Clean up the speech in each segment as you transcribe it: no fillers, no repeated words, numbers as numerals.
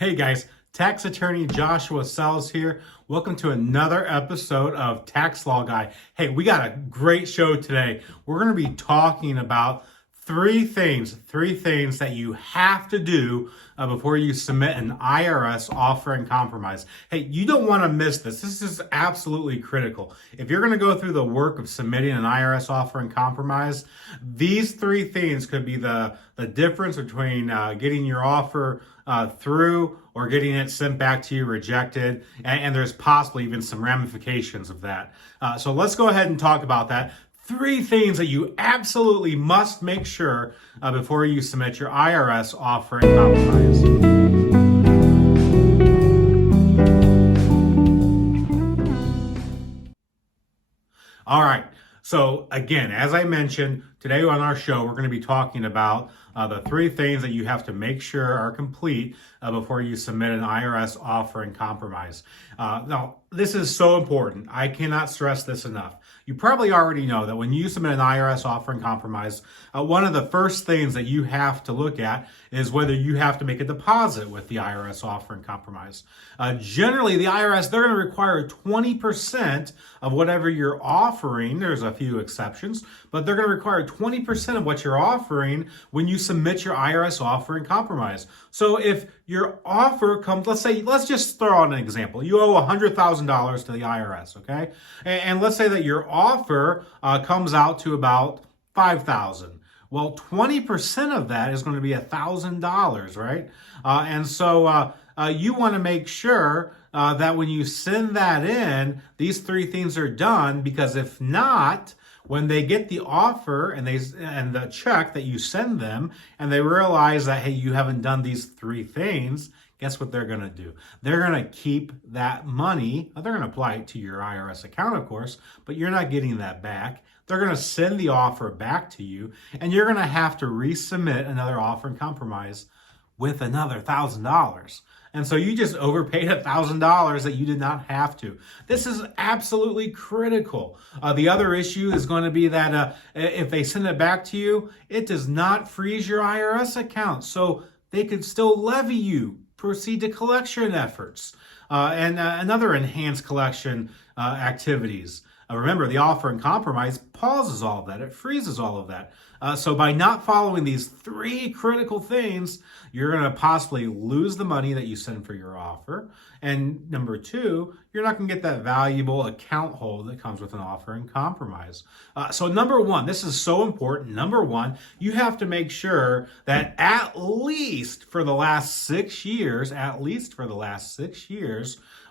Hey guys, tax attorney Joshua Sells here. Welcome to another episode of Tax Law Guy. Hey, we got a great show today. We're going to be talking about three things that you have to do before you submit an IRS offer and compromise. Hey, you don't want to miss this. This is absolutely critical. If you're going to go through the work of submitting an IRS offer and compromise, these three things could be the difference between getting your offer through or getting it sent back to you rejected, and there's possibly even some ramifications of that. So let's go ahead and talk about that. Three things that you absolutely must make sure before you submit your IRS offer and compromise. All right. So again, as I mentioned, today on our show, we're going to be talking about the three things that you have to make sure are complete before you submit an IRS offer and compromise. Now, this is so important. I cannot stress this enough. You probably already know that when you submit an IRS offer and compromise, one of the first things that you have to look at is whether you have to make a deposit with the IRS offer and compromise. Generally, the IRS, they're going to require 20% of whatever you're offering. There's a few exceptions, but they're going to require 20% of what you're offering when you submit your IRS offer and compromise. So if your offer comes, let's just throw out an example. You owe $100,000 to the IRS, okay? And let's say that your offer comes out to about $5,000. Well, 20% of that is going to be $1,000, right? And so you want to make sure that when you send that in, these three things are done, because if not, when they get the offer and the check that you send them, and they realize that, hey, you haven't done these three things, guess what they're going to do? They're going to keep that money. They're going to apply it to your IRS account, of course, but you're not getting that back. They're going to send the offer back to you, and you're going to have to resubmit another offer and compromise with another $1,000. And so you just overpaid $1,000 that you did not have to. This is absolutely critical. The other issue is going to be that if they send it back to you, it does not freeze your IRS account. So they could still levy you, proceed to collection efforts, and other enhanced collection activities. Remember, the offer and compromise pauses all of that. It freezes all of that. So by not following these three critical things, you're going to possibly lose the money that you send for your offer. And number two, you're not going to get that valuable account hold that comes with an offer and compromise. So number one, this is so important. Number one, you have to make sure that at least for the last 6 years,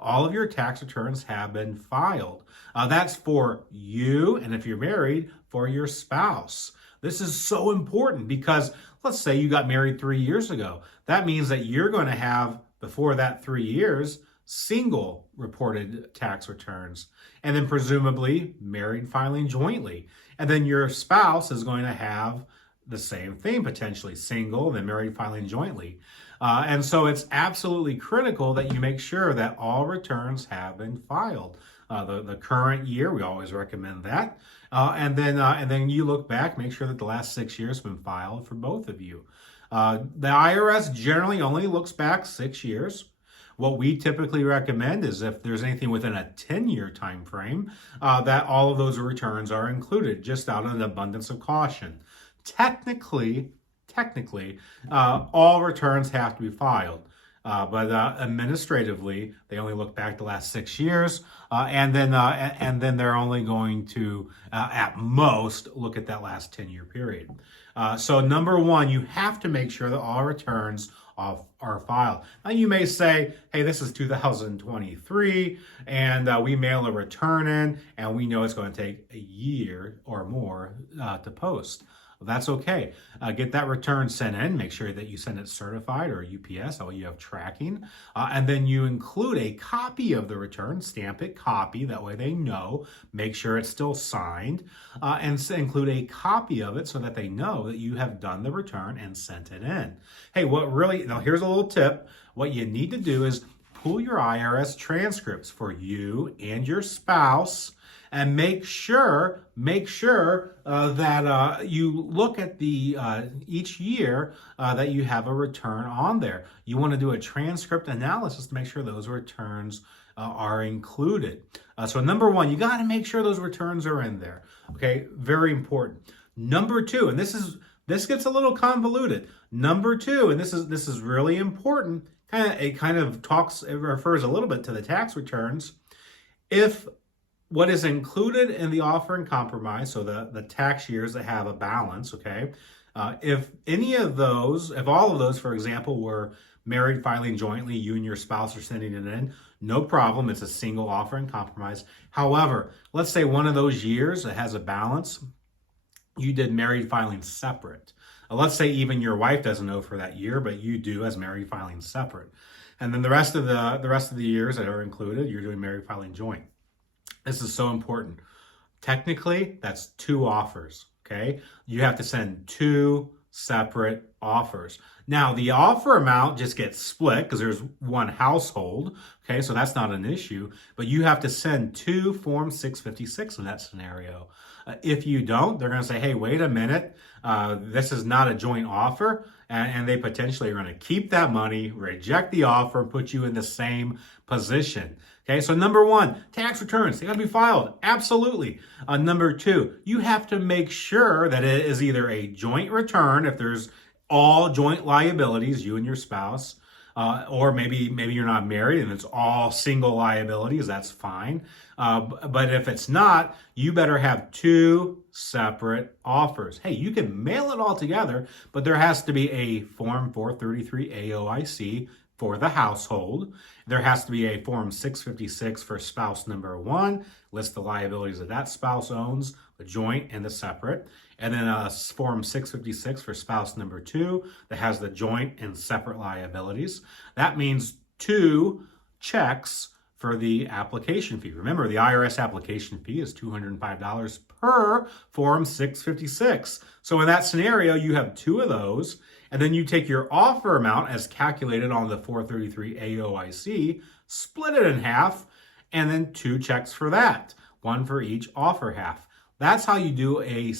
all of your tax returns have been filed. That's for you, and if you're married, for your spouse. This is so important because let's say you got married 3 years ago. That means that you're going to have, before that 3 years, single reported tax returns, and then presumably married filing jointly. And then your spouse is going to have the same thing, potentially single, then married filing jointly. And so it's absolutely critical that you make sure that all returns have been filed. The current year, we always recommend that. And then you look back, make sure that the last 6 years have been filed for both of you. The IRS generally only looks back 6 years. What we typically recommend is if there's anything within a 10-year time frame, that all of those returns are included, just out of an abundance of caution. Technically, all returns have to be filed. But administratively, they only look back the last 6 years, and then they're only going to, at most, look at that last 10-year period. So number one, you have to make sure that all returns are filed. Now you may say, hey, this is 2023, and we mail a return in, and we know it's going to take a year or more to post. That's okay. Get that return sent in. Make sure that you send it certified or UPS, so you have tracking. And then you include a copy of the return, stamp it, copy, that way they know. Make sure it's still signed, and include a copy of it so that they know that you have done the return and sent it in. Hey, now here's a little tip. What you need to do is pull your IRS transcripts for you and your spouse, and make sure that you look at the each year that you have a return on there. You want to do a transcript analysis to make sure those returns are included. So number one, you got to make sure those returns are in there. Okay, very important. Number two, and this gets a little convoluted. Number two, and this is really important. It refers a little bit to the tax returns. If what is included in the offer and compromise, so the tax years that have a balance, okay, if all of those, for example, were married filing jointly, you and your spouse are sending it in, no problem. It's a single offer and compromise. However, let's say one of those years that has a balance, you did married filing separate. Let's say even your wife doesn't know for that year, but you do as married filing separate. And then the rest of the years that are included, you're doing married filing joint. This is so important. Technically, that's two offers, okay? You have to send two separate offers. Now, the offer amount just gets split because there's one household, okay? So that's not an issue, but you have to send two Form 656 in that scenario. If you don't, they're going to say, hey, wait a minute, this is not a joint offer, and they potentially are going to keep that money, reject the offer, and put you in the same position. Okay, so number one, tax returns, they got to be filed. Absolutely. Number two, you have to make sure that it is either a joint return, if there's all joint liabilities, you and your spouse, or maybe you're not married and it's all single liabilities, that's fine. But if it's not, you better have two separate offers. Hey, you can mail it all together, but there has to be a Form 433 o.i.c. for the household. There has to be a Form 656 for spouse number one, list the liabilities that that spouse owns, the joint and the separate. And then a Form 656 for spouse number two that has the joint and separate liabilities. That means two checks for the application fee. Remember, the IRS application fee is $205 per Form 656. So in that scenario, you have two of those, and then you take your offer amount as calculated on the 433 o.i.c, split it in half, and then two checks for that, one for each offer half. That's how you do a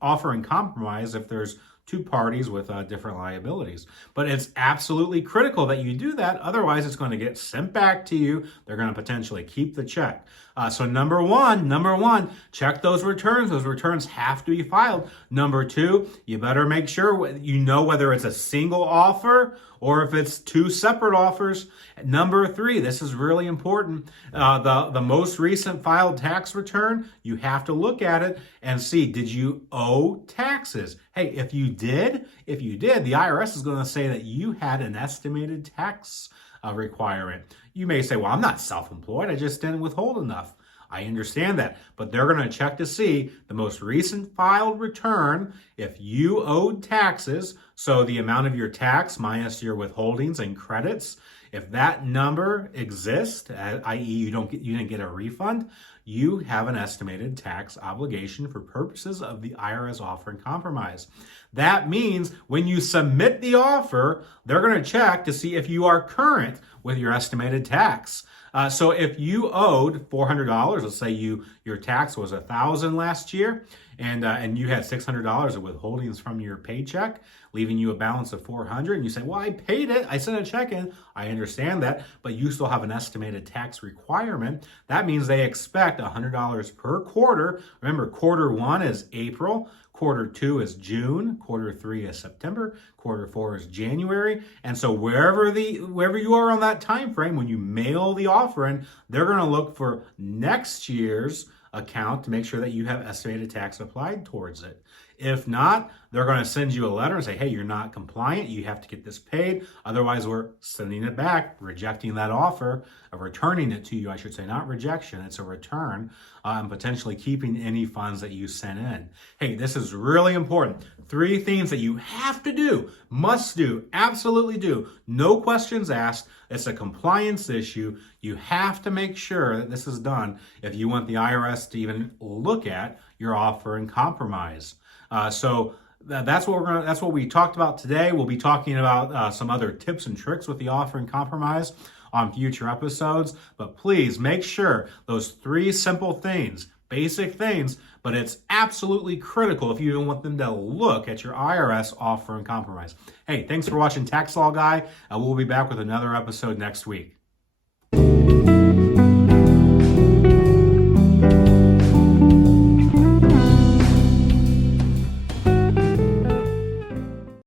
offer and compromise if there's two parties with different liabilities. But it's absolutely critical that you do that. Otherwise, it's going to get sent back to you. They're going to potentially keep the check. So number one, check those returns. Those returns have to be filed. Number two, you better make sure you know whether it's a single offer or if it's two separate offers. Number three, this is really important. The most recent filed tax return, you have to look at it and see, did you owe taxes? Hey, if you did, the IRS is going to say that you had an estimated tax requirement. You may say, well, I'm not self-employed. I just didn't withhold enough. I understand that, but they're going to check to see the most recent filed return if you owed taxes, so the amount of your tax minus your withholdings and credits. If that number exists, i.e. you didn't get a refund, you have an estimated tax obligation for purposes of the IRS offer and compromise. That means when you submit the offer, they're going to check to see if you are current with your estimated tax. So if you owed $400, let's say your tax was $1,000 last year, and you had $600 of withholdings from your paycheck, leaving you a balance of $400, and you say, well, I paid it, I sent a check in, I understand that, but you still have an estimated tax requirement. That means they expect $100 per quarter. Remember, quarter one is April, quarter two is June, quarter three is September, quarter four is January. And so wherever you are on that time frame, when you mail the offer in, they're going to look for next year's account to make sure that you have estimated tax applied towards it. If not, they're going to send you a letter and say, hey, you're not compliant. You have to get this paid. Otherwise, we're sending it back, rejecting that offer, returning it to you, I should say, not rejection. It's a return, and potentially keeping any funds that you sent in. Hey, this is really important. 3 things that you have to do, must do, absolutely do. No questions asked. It's a compliance issue. You have to make sure that this is done if you want the IRS to even look at your offer and compromise. So that's what we talked about today. We'll be talking about some other tips and tricks with the offer and compromise on future episodes. But please make sure those 3 simple things, basic things, but it's absolutely critical if you even want them to look at your IRS offer and compromise. Hey, thanks for watching Tax Law Guy. We'll be back with another episode next week.